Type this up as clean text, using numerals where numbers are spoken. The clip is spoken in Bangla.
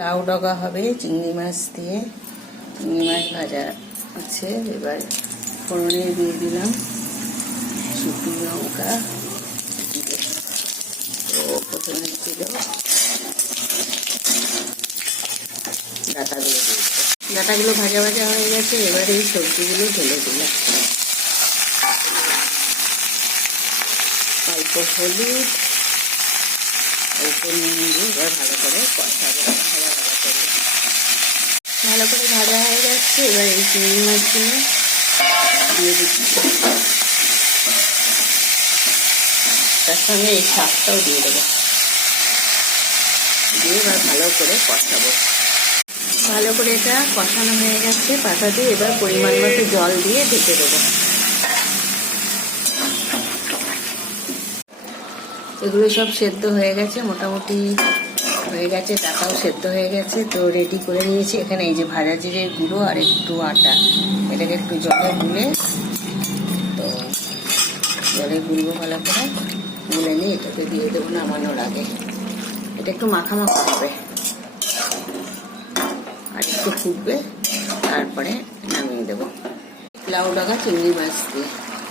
লাউ ডগা হবে চিংড়ি মাছ দিয়ে। চিংড়ি মাছ ভাজা আছে, এবার ফোড়নে দিয়ে দিলাম শুকনো লঙ্কা। তো প্রথমে ছিল ডাঁটাগুলো দিয়ে, ডাঁটাগুলো ভাজা ভাজা হয়ে গেছে। এবার এই সবজিগুলো ঢেলে দিলাম, অল্প হলুদ, অল্প নুন দিয়ে এবার ভালো করে কষাবো। ভালো করে ভাজা হয়ে যাচ্ছে। এবার এই চিংড়ি মাছগুলো দিয়ে দিচ্ছি, তার সঙ্গে এই শাকটাও দিয়ে দেবো, দিয়ে এবার ভালো করে কষাবো। ভালো করে এটা কষানো হয়ে গেছে পাতা দিয়ে। এবার পরিমাণ মতো জল দিয়ে ঢেকে দেবো। এগুলো সব সেদ্ধ হয়ে গেছে, মোটামুটি হয়ে গেছে, ডাটাও সেদ্ধ হয়ে গেছে। তো রেডি করে নিয়েছি এখানে এই যে ভাজা জিরের গুঁড়ো আর একটু আটা, এটাকে একটু জলে গুলে, তো জলে গুলবো ভালো করে, গুলে নিয়ে এটাকে দিয়ে দেবো নামানোর আগে। এটা একটু মাখা মাখা হবে, আর একটু ফুটবে, তারপরে নামিয়ে দেবো। লাউ ডগা চিংড়ি মাছ দিয়ে।